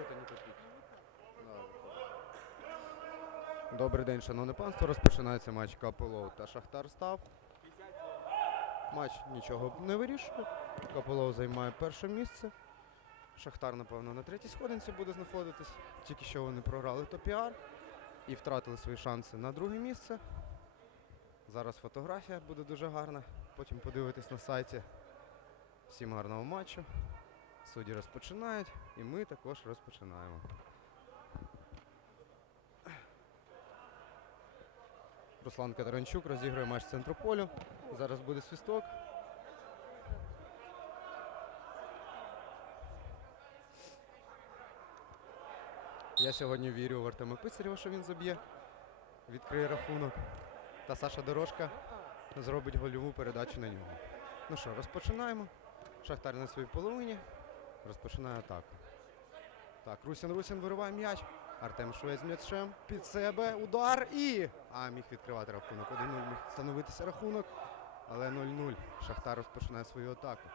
Ну, ну, Добрий день, шановне панство. Розпочинається матч Капилов та Шахтар Став. Матч нічого не вирішує. Капилов займає перше місце. Шахтар, напевно, на третій сходинці буде знаходитись. Тільки що вони програли топіар і втратили свої шанси на друге місце. Зараз фотографія буде дуже гарна. Потім подивитись на сайті. Всім гарного матчу. Судді розпочинають, і ми також розпочинаємо. Руслан Катеринчук розігрує матч центру полю. Зараз буде свісток. Я сьогодні вірю в Артема Писарєва, що він заб'є. Відкриє рахунок. Та Саша Дорожка зробить гольову передачу на нього. Ну що, розпочинаємо. Шахтар на своїй половині. Розпочинає атаку. Так, Русін Русін вириває м'яч. Артем Швець м'ячем під себе. Удар і. А, міг відкривати рахунок. 1-0 міг становитися рахунок. Але 0-0. Шахтар розпочинає свою атаку.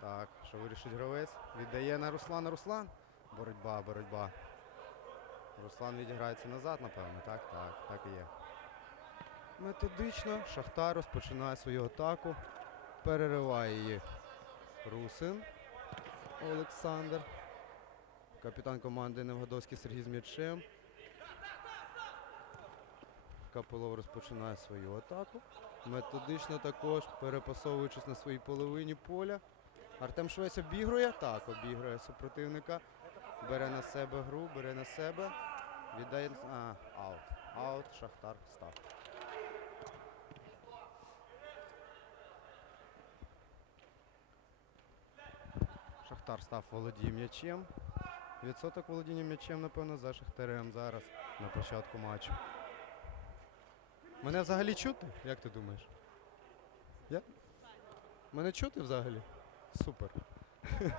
Так, що вирішить гравець? Віддає на Руслана Руслан. Боротьба, боротьба. Руслан відіграється назад, напевно. Так, так, так і є. Методично Шахтар розпочинає свою атаку. Перериває її Русин Олександр. Капітан команди Невгодовський Сергій з м'ячем. Капелов розпочинає свою атаку. Методично також перепасовуючись на своїй половині поля. Артем Швець обігрує. Так, обігрує супротивника. Бере на себе гру, бере на себе. Віддає. А, аут. Аут, Шахтар став. Шахтар став володіє м'ячем. Відсоток володіння м'ячем, напевно, за Шахтарем зараз на початку матчу. Мене взагалі чути? Як ти думаєш? Я? Мене чути взагалі? Супер.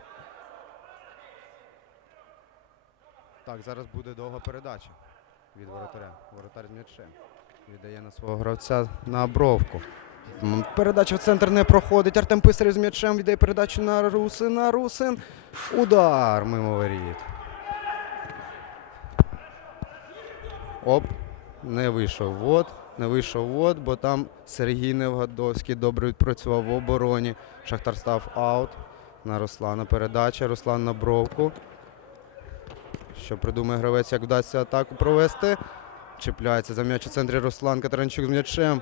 так, зараз буде довга передача від воротаря. Воротар з м'ячем. Віддає на свого гравця на бровку. М, Передача в центр не проходить. Артем Писарів з м'ячем віддає передачу на Русина. Русин. Удар мимо воріт. Оп. Не вийшов вод. Не вийшов вод, бо там Сергій Невгадовський добре відпрацював в обороні. Шахтар став аут. На Руслана передача. Руслан на бровку. Що придумає гравець, як вдасться атаку провести. Чіпляється за м'яч у центрі Руслан Катеринчук з м'ячем.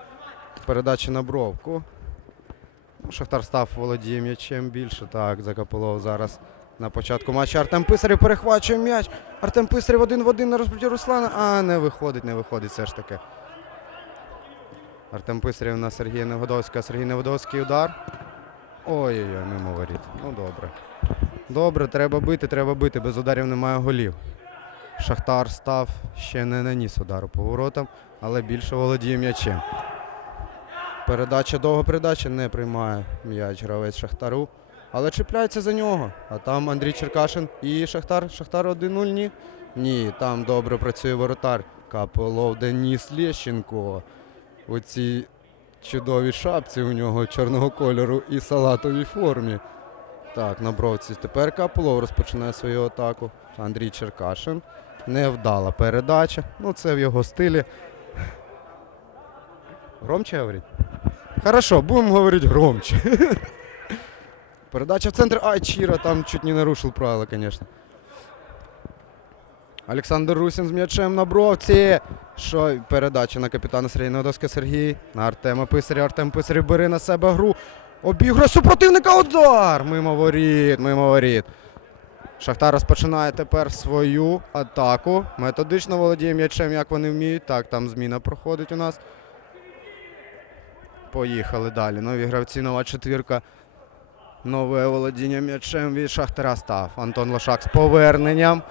Передача на бровку. Шахтар став володіє м'ячем більше. Так, Закапелов зараз на початку матчу. Артем Писарів перехвачує м'яч. Артем Писарів один в один на розбиті Руслана. А, не виходить, не виходить все ж таки. Артем Писарів на Сергія Невгодовського. Сергій Невгодовський удар. Ой-ой-ой, мимо воріт. Ну добре. Добре, треба бити, треба бити. Без ударів немає голів. Шахтар став ще не наніс удару по воротам, але більше володіє м'ячем. Передача довга передача не приймає м'яч гравець Шахтару. Але чіпляється за нього. А там Андрій Черкашин і Шахтар. Шахтар 1-0 ні. Ні, там добре працює воротар. Капелов Деніс Лещенко. У цій чудовій шапці у нього чорного кольору і салатовій формі. Так, на бровці. Тепер Капелов розпочинає свою атаку. Андрій Черкашин. Невдала передача. Ну, це в його стилі. Громче говорить? Хорошо, будемо говорити громче. Передача в центр. Ай, Чіра там чуть не нарушив правила, звісно. Олександр Русін з м'ячем на бровці. Що передача на капітана Сергія Новодоска Сергій. На Артема Писаря. Артем Писарів бере на себе гру. Обігрує супротивника. Удар! Мимо воріт, мимо воріт. Шахтар розпочинає тепер свою атаку. Методично володіє м'ячем, як вони вміють. Так, там зміна проходить у нас. Поїхали далі. Нові гравці, нова четвірка. Нове володіння м'ячем від Шахтаря став. Антон Лошак з поверненням.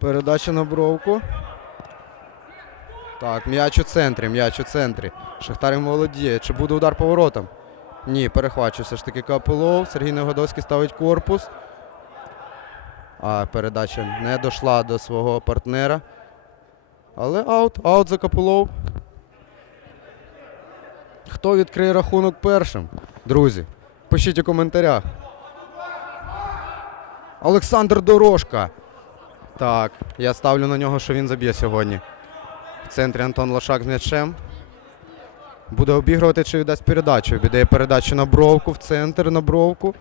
Передача на бровку. Так, м'яч у центрі, м'яч у центрі. Шахтар їм володіє. Чи буде удар поворотом? Ні, перехвачує все ж таки Капелов. Сергій Негодовський ставить корпус. А передача не дійшла до свого партнера. Але аут, аут за Капелов. Хто відкриє рахунок першим? Друзі, пишіть у коментарях. Олександр Дорожка. Так, я ставлю на нього, що він заб'є сьогодні. В центрі Антон Лошак з м'ячем. Буде обігрувати чи віддасть передачу. Віддає передачу на бровку в центр на бровку.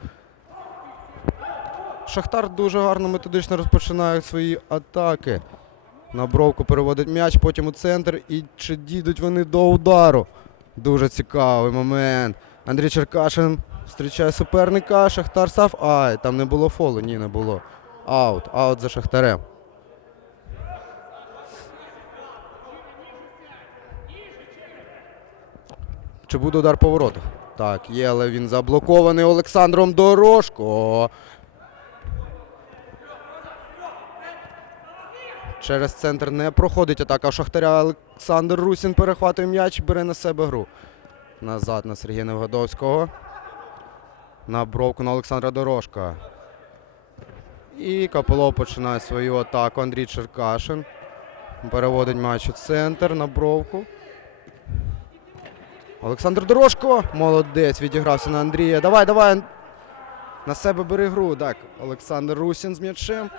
Шахтар дуже гарно методично розпочинає свої атаки. На бровку переводить м'яч, потім у центр. І чи дійдуть вони до удару? Дуже цікавий момент. Андрій Черкашин зустрічає суперника. Шахтар став. Ай, там не було фолу. Ні, не було. Аут. Аут за Шахтарем. Чи буде удар по воротах? Так, є, але він заблокований Олександром Дорошко. Через центр не проходить атака Шахтаря. Олександр Русін перехватує м'яч, бере на себе гру. Назад на Сергія Невгодовського. На бровку на Олександра Дорошка. І Капело починає свою атаку. Андрій Черкашин. Переводить м'яч у центр на бровку. Олександр Дорошко. Молодець, відігрався на Андрія. Давай, давай. На себе бери гру. Так, Олександр Русін з м'ячем.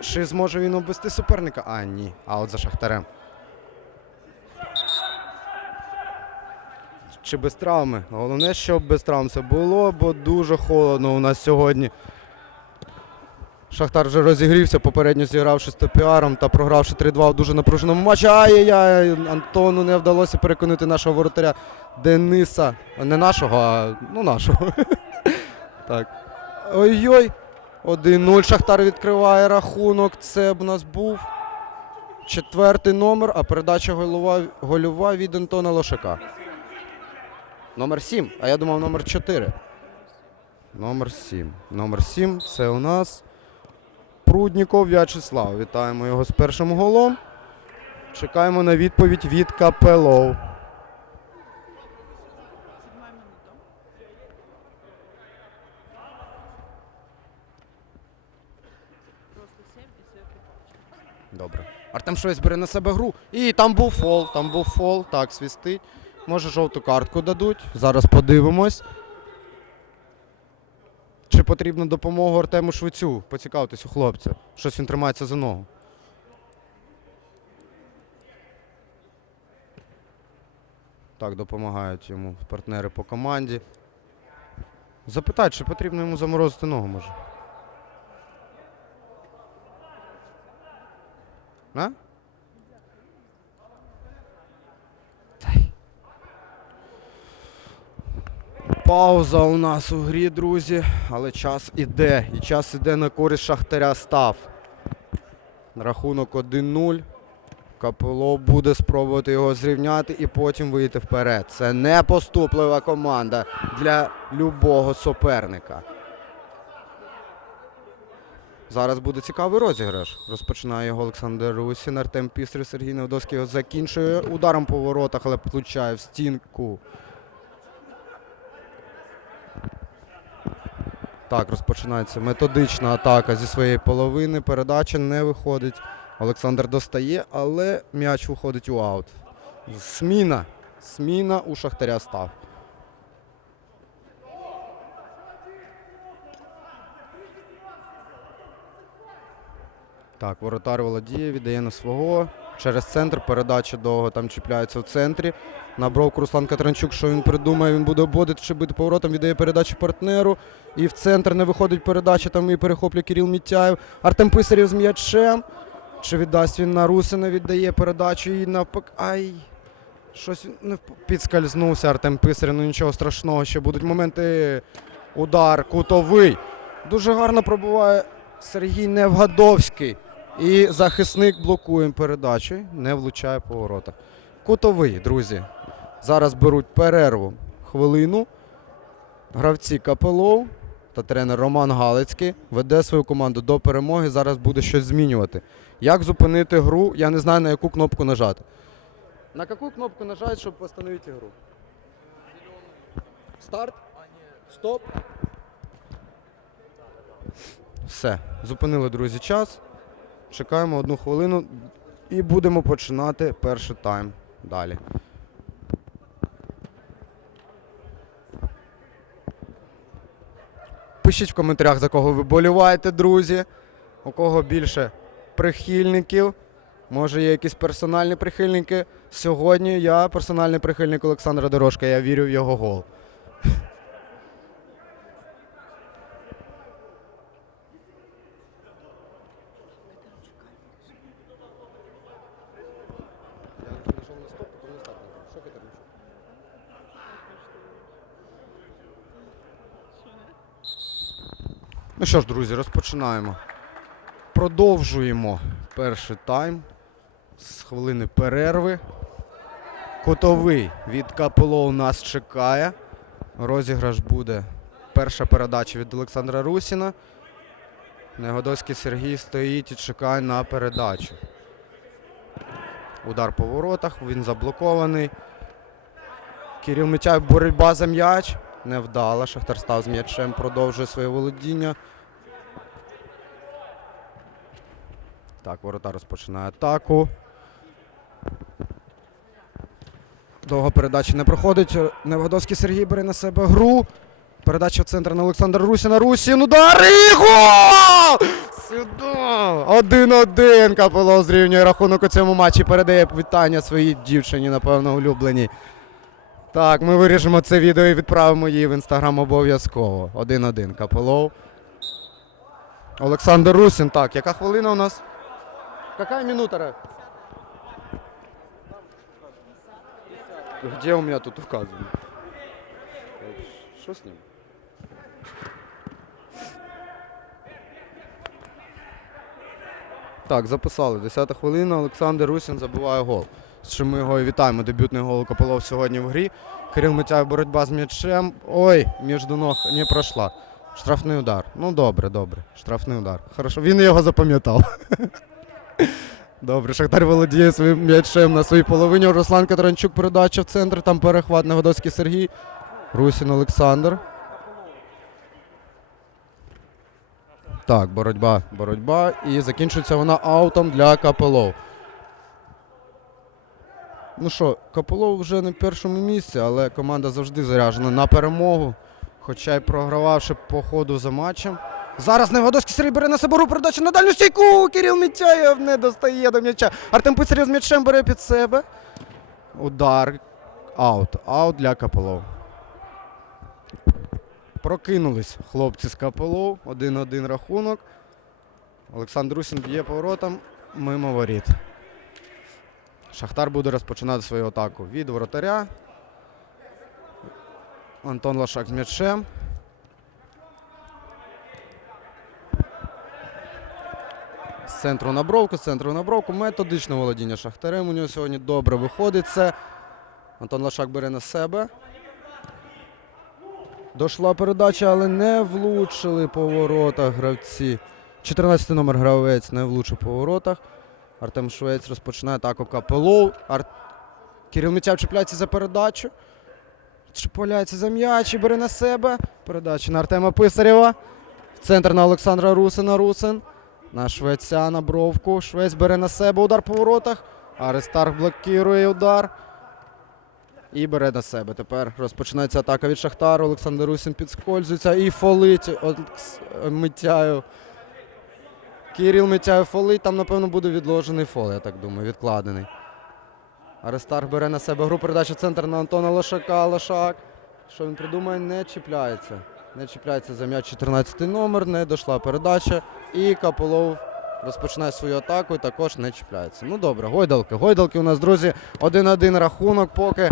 Чи зможе він обвести суперника? А, ні. А от за Шахтарем. Чи без травми? Головне, щоб без травм це було, бо дуже холодно у нас сьогодні. Шахтар вже розігрівся, попередньо зігравши з Топіаром та програвши 3-2 в дуже напруженому матчі. Ай-яй-яй, Антону не вдалося переконати нашого воротаря Дениса. Не нашого, а ну нашого. так. Ой-ой. 1-0. Шахтар відкриває рахунок. Це б у нас був четвертий номер, а передача гольова, гольова від Антона Лошака. Номер 7. А я думав номер 4. Номер 7. Номер 7 це у нас Прудніков В'ячеслав. Вітаємо його з першим голом. Чекаємо на відповідь від Капелов. Просто 7 і все. Добре. Артем Швець бере на себе гру. І там був фол. Там був фол. Так, свістить. Може, жовту картку дадуть. Зараз подивимось. Чи потрібна допомога Артему Швецю? Поцікавтесь у хлопця. Щось він тримається за ногу. Так, допомагають йому партнери по команді. Запитать, чи потрібно йому заморозити ногу, може. А? Пауза у нас у грі, друзі, але час іде. І час іде на користь Шахтаря став. Рахунок 1-0. Капело буде спробувати його зрівняти і потім вийти вперед. Це непоступлива команда для любого суперника. Зараз буде цікавий розіграш. Розпочинає його Олександр Русін. Артем Пістрів, Сергій Невдоський закінчує ударом по воротах, але влучає в стінку. Так, розпочинається методична атака зі своєї половини. Передача не виходить. Олександр достає, але м'яч виходить у аут. Сміна. Сміна у Шахтаря став. Так, воротар володіє, віддає на свого. Через центр передача довго там чіпляється в центрі. На бровку Руслан Катранчук, що він придумає, він буде обводити чи бити поворотом, віддає передачу партнеру. І в центр не виходить передача, там і перехоплює Кирил Мітяєв. Артем Писарєв з м'ячем. Чи віддасть він на Русина, віддає передачу і навпак. Ай. Щось не підскользнувся Артем Писарєв, ну нічого страшного, ще будуть моменти. Удар кутовий. Дуже гарно пробуває Сергій Невгадовський. І захисник блокує передачу, не влучає по воротах. Кутовий, друзі. Зараз беруть перерву хвилину. Гравці Капелов та тренер Роман Галицький веде свою команду до перемоги. Зараз буде щось змінювати. Як зупинити гру, я не знаю на яку кнопку нажати. На яку кнопку нажати, щоб встановити гру? Старт? Стоп. Все. Зупинили, друзі, час. Чекаємо одну хвилину і будемо починати перший тайм далі. Пишіть в коментарях, за кого ви боліваєте, друзі. У кого більше прихильників Може, є якісь персональні прихильники. Сьогодні я персональний прихильник Олександра Дорожка. Я вірю в його гол. Ну що ж, друзі, розпочинаємо. Продовжуємо перший тайм з хвилини перерви. Котовий від КПЛО нас чекає. Розіграш буде перша передача від Олександра Русіна. Негодовський Сергій стоїть і чекає на передачу. Удар по воротах, він заблокований. Кирил Митяй, боротьба за м'яч. Невдала. Шахтар став з м'ячем, продовжує своє володіння. Так, ворота розпочинає атаку. Довго передача не проходить. Невгодовський Сергій бере на себе гру. Передача в центр на Олександра Русіна. Русін удар і гол! Сюди! Один-один. Капело зрівнює рахунок у цьому матчі. Передає вітання своїй дівчині, напевно, улюбленій. Так, ми виріжемо це відео і відправимо її в інстаграм обов'язково. Один-один. Капелов. Олександр Русін. Так, яка хвилина у нас? Какая минута? Где у меня тут указано? Что с ним? Так, записали. 10 хвилина. Олександр Русін забиває гол. Чим ми його і вітаємо. Дебютний гол Копилов сьогодні в грі. Кирил Митяєв боротьба з м'ячем. Ой, між ног не пройшла. Штрафний удар. Ну добре, добре. Штрафний удар. Хорошо. Він його запам'ятав. Добре, Шахтар володіє своїм м'ячем на своїй половині. Руслан Катранчук передача в центр. Там перехват Негодовський Сергій. Русін Олександр. Так, боротьба, боротьба. І закінчується вона аутом для Капелов. Ну що, Капелов вже в першому місці, але команда завжди заряджена на перемогу. Хоча й програвавши по ходу за матчем. Зараз Невгодовський Сергій бере на себе передачу на дальню стійку. Кирил Мітяєв не достає до м'яча. Артем Пицарєв з м'ячем бере під себе. Удар. Аут. Аут для Капелов. Прокинулись хлопці з Капелов. 1-1 рахунок. Олександр Русін б'є поворотом. Мимо воріт. Шахтар буде розпочинати свою атаку від воротаря. Антон Лашак з м'ячем. З центру на бровку, з центру на бровку. Методичне володіння Шахтарем. У нього сьогодні добре виходить це. Антон Лашак бере на себе. Дошла передача, але не влучили по воротах гравці. 14 номер гравець не влучив по воротах. Артем Швець розпочинає атаку Капелов. Ар... Кирил Митяв чіпляється за передачу. Чіпляється за м'яч і бере на себе. Передача на Артема Писарєва. Центр на Олександра Русина. Русин. На Швеця на бровку. Швець бере на себе удар по воротах. Аристарх блокує удар. І бере на себе. Тепер розпочинається атака від Шахтару. Олександр Русин підскользується і фолить. Митяю. Кирил Митяєв фолить. Там, напевно, буде відложений фол, я так думаю, відкладений. Аристарх бере на себе гру передача центр на Антона Лошака. Лошак. Що він придумає? Не чіпляється. Не чіпляється за м'яч 14 номер, не дійшла передача. І Каполов розпочинає свою атаку і також не чіпляється. Ну добре, гойдалки. Гойдалки у нас, друзі, 1-1 рахунок поки.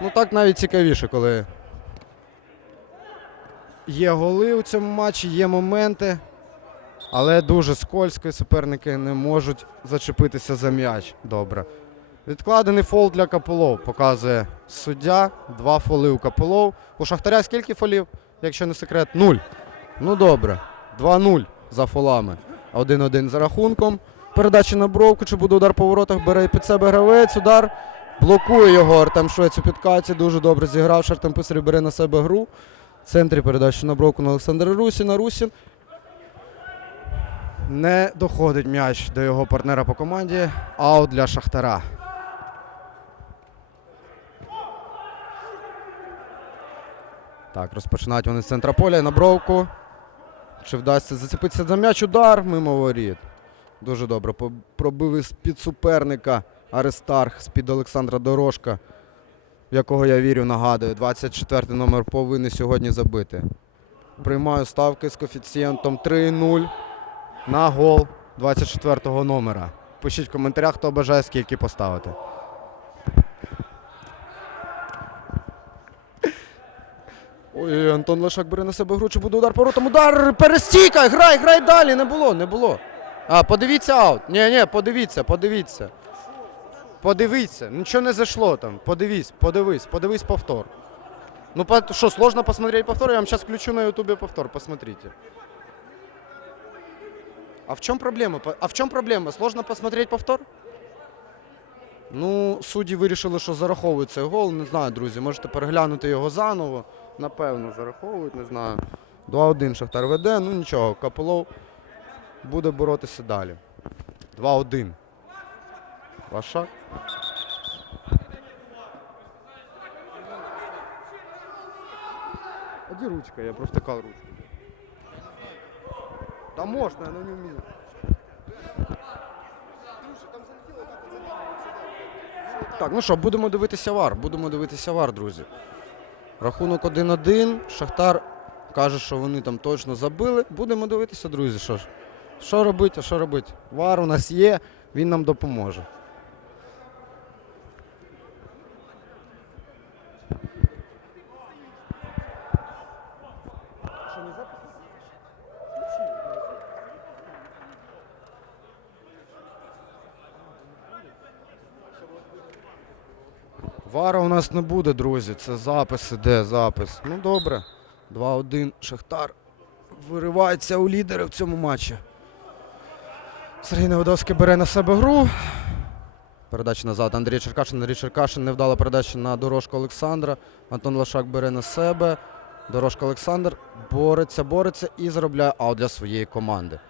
Ну так навіть цікавіше, коли є голи у цьому матчі, є моменти. Але дуже скользко і суперники не можуть зачепитися за м'яч. Добре. Відкладений фол для Капелов, показує суддя. Два фоли у Капелов. У Шахтаря скільки фолів, якщо не секрет? Нуль. Ну добре. 2-0 за фолами. 1-1 за рахунком. Передача на бровку. Чи буде удар по воротах? Бере під себе гравець. Удар. Блокує його Артем Швець у підкаті. Дуже добре зіграв. Артем Писарів бере на себе гру. В центрі передача на бровку на Олександра Русіна. Русін. Не доходить м'яч до його партнера по команді. Аут для Шахтара. Так, розпочинають вони з центра поля на бровку. Чи вдасться зацепитися за м'яч удар мимо воріт? Дуже добре. Пробив із-під суперника Аристарх, з-під Олександра Дорожка, в якого я вірю, нагадую. 24 номер повинен сьогодні забити. Приймаю ставки з коефіцієнтом 3-0 на гол 24-го номера. Пишіть в коментарях, хто бажає скільки поставити. Ой, Антон Лешак бере на себе гру, чи буде удар поворотом. Удар! Перестійка! Грай, грай далі! Не було, не було. А, подивіться аут. Ні, ні, подивіться, подивіться. Подивіться, нічого не зайшло там. Подивись, подивись, подивись повтор. Ну, что, сложно посмотреть повтор? Я вам сейчас включу на ютубе повтор, посмотрите. А в чем проблема? А в чем проблема? Сложно посмотреть повтор? Ну, судді вирішили, що зараховують цей гол. Не знаю, друзі. Можете переглянути його заново. Напевно, зараховують, не знаю. 2-1 Шахтар веде. Ну нічого, Капелов буде боротися далі. 2-1. Вашак. Где ручка? Я просто кал ручку. Да можно, но не умею. Так, ну що, будемо дивитися вар. Будемо дивитися вар, друзі. Рахунок 1-1. Шахтар каже, що вони там точно забили. Будемо дивитися, друзі. Що ж. Що робити, що робити? Вар у нас є, він нам допоможе. Не буде, друзі. Це запис іде, запис. Ну добре. 2-1. Шахтар виривається у лідери в цьому матчі. Сергій Неводовський бере на себе гру. Передача назад. Андрій Черкашин. Андрій Черкашин. Невдала передача на дорожку Олександра. Антон Лашак бере на себе. Дорожка Олександр бореться, бореться і заробляє аут для своєї команди.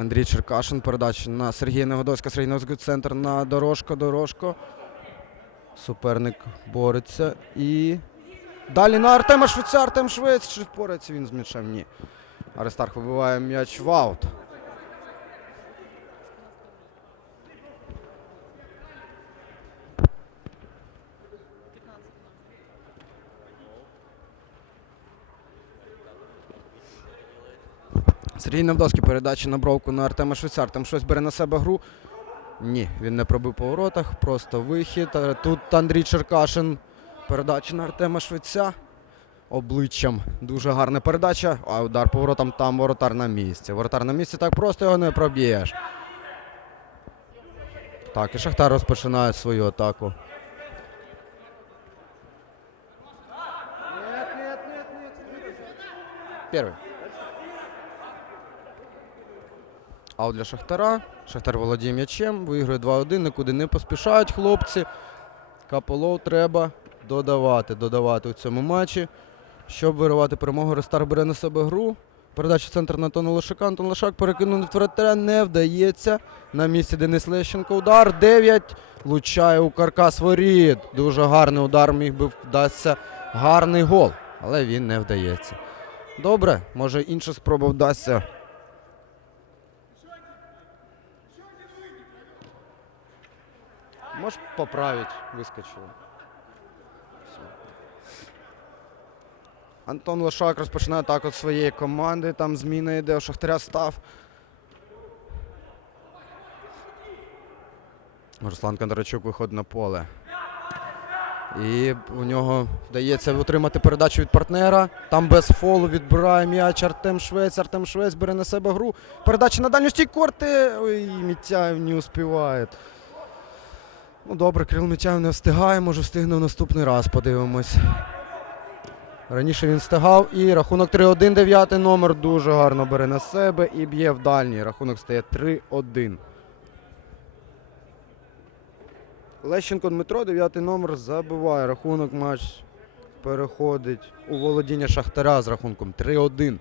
Андрій Черкашин. Передача на Сергія Негодовська. Сергій Негодовський центр на дорожко. Дорожко. Суперник бореться. І. Далі на Артема Швеця. Артем Швець. Чи впорається він з м'ячем? Ні. Аристарх вибиває м'яч в аут. Сергій Невдовський передача на бровку на Артема Швеця. Артем Швець бере на себе гру. Ні, він не пробив по воротах, просто вихід. Е, Тут Андрій Черкашин. Передача на Артема Швеця. Обличчям. Дуже гарна передача. А удар по воротам там воротар на місці. Воротар на місці так просто його не проб'єш. Так, і Шахтар розпочинає свою атаку. Перший. Аут для Шахтара. Шахтар володіє м'ячем, виграє 2-1, нікуди не поспішають хлопці. Каполов треба додавати, додавати у цьому матчі. Щоб вирвати перемогу, Рестар бере на себе гру. Передача центр на Антона Лошака. Антон Лошак перекинув вратаря, не вдається. На місці Денис Лещенко. Удар 9. Влучає у каркас воріт. Дуже гарний удар міг би вдасться. Гарний гол. Але він не вдається. Добре, може інша спроба вдасться. Можешь поправить, выскочил. Антон Лошак розпочинає атаку від своєї команди. Там зміна йде у Шахтаря став. Руслан Кондрачук виходить на поле. І у нього вдається отримати передачу від партнера. Там без фолу відбирає м'яч Артем Швець. Артем Швець бере на себе гру. Передача на дальню стійку. Ой, Мітяєв не успіває. Ну добре, Кирил Митяєв не встигає, може встигне в наступний раз, подивимось. Раніше він встигав і рахунок 3-1, дев'ятий номер дуже гарно бере на себе і б'є в дальній. Рахунок стає 3-1. Лещенко Дмитро, дев'ятий номер, забиває. Рахунок матч переходить у володіння Шахтаря з рахунком 3-1.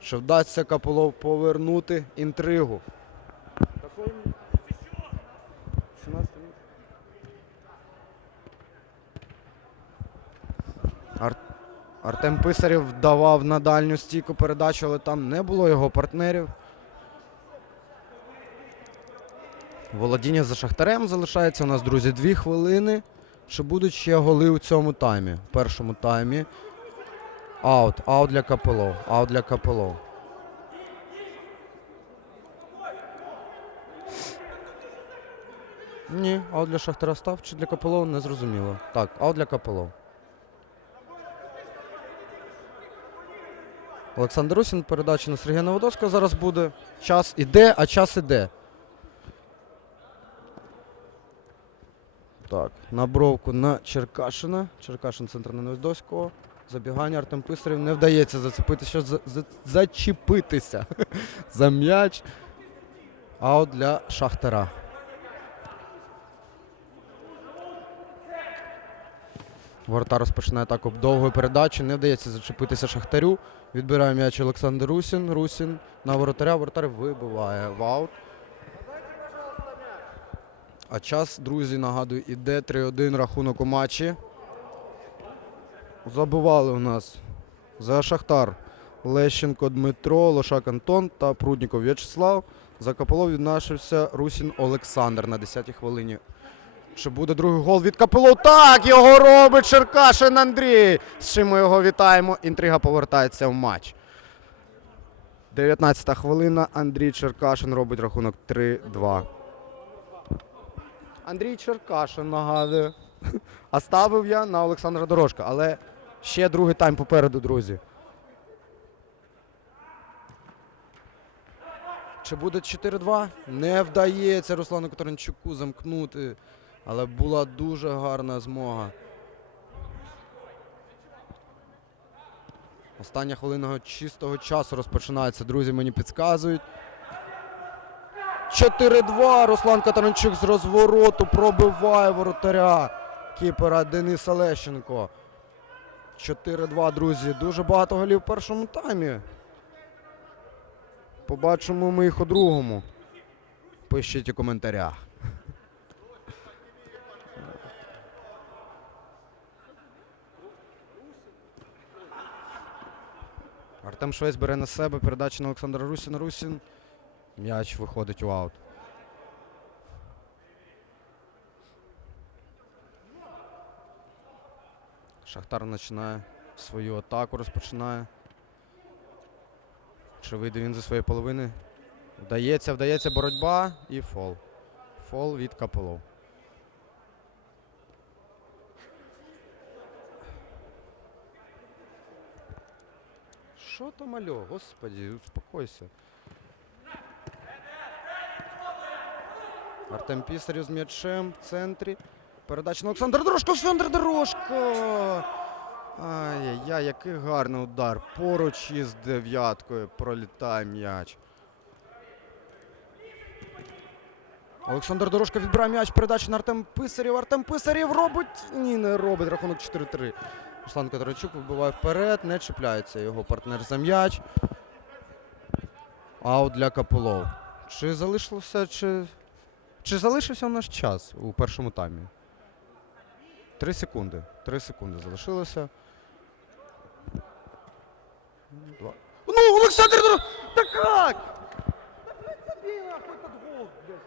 Що вдасться Каполов повернути інтригу. Ар... Артем Писарєв давав на дальню стійку передачу, але там не було його партнерів. Володіння за Шахтарем залишається у нас, друзі, дві хвилини. Чи будуть ще голи у цьому таймі? В першому таймі. Аут. Аут для Капелов. Аут для Капелов. Ні, аут для Шахтара став чи для Капелов не зрозуміло. Так, аут для Капелов. Олександр Русін, передача на Сергія Новодоського зараз буде. Час іде, а час іде. Так, на бровку на Черкашина. Черкашин центр на Новодоського. Забігання Артем Писарів не вдається зацепитися, за, за, зачепитися за м'яч. Аут для Шахтара. Воротар розпочинає атаку довгої передачі. Не вдається зачепитися Шахтарю. Відбирає м'яч Олександр Русін. Русін на воротаря. Воротар вибиває в аут. А час, друзі, нагадую, іде 3-1 рахунок у матчі. Забивали у нас за Шахтар Лещенко Дмитро, Лошак Антон та Прудніков В'ячеслав. За Капелов віднашився Русін Олександр на 10-й хвилині. Чи буде другий гол від Капелов? Так, його робить Черкашин Андрій. З чим ми його вітаємо. Інтрига повертається в матч. 19 хвилина. Андрій Черкашин робить рахунок 3-2. Андрій Черкашин нагадую. А ставив я на Олександра Дорожка, але ще другий тайм попереду, друзі. Чи буде 4-2? Не вдається Руслану Котаренчуку замкнути. Але була дуже гарна змога. Остання хвилина чистого часу розпочинається. Друзі, мені підказують. 4-2. Руслан Катаранчук з розвороту пробиває воротаря кіпера Дениса Лещенко. 4-2, друзі. Дуже багато голів в першому таймі. Побачимо ми їх у другому. Пишіть у коментарях. Артем Швець бере на себе передача на Олександра Русіна. Русін. М'яч виходить у аут. Шахтар починає свою атаку, розпочинає. Чи вийде він зі своєї половини? Вдається, вдається боротьба і фол. Фол від Капелов. Що там альо? Господі, успокойся. Артем Пісарів з м'ячем в центрі. Передача на Олександра Дорожко. Олександр Дорожко! Ай-яй-яй, який гарний удар. Поруч із дев'яткою пролітає м'яч. Олександр Дорожко відбирає м'яч. Передача на Артем Писарів. Артем Писарів робить. Ні, не робить. Рахунок 4-3. Руслан Катерчук вибиває вперед, не чіпляється його партнер за м'яч. Аут для Капулов. Чи залишилося, чи чи залишився наш час у першому таймі? Три секунди. Три секунди залишилося. Два. Ну, Олександр! Ну, Та як? Та блядь, забіла, хоч гол, блядь.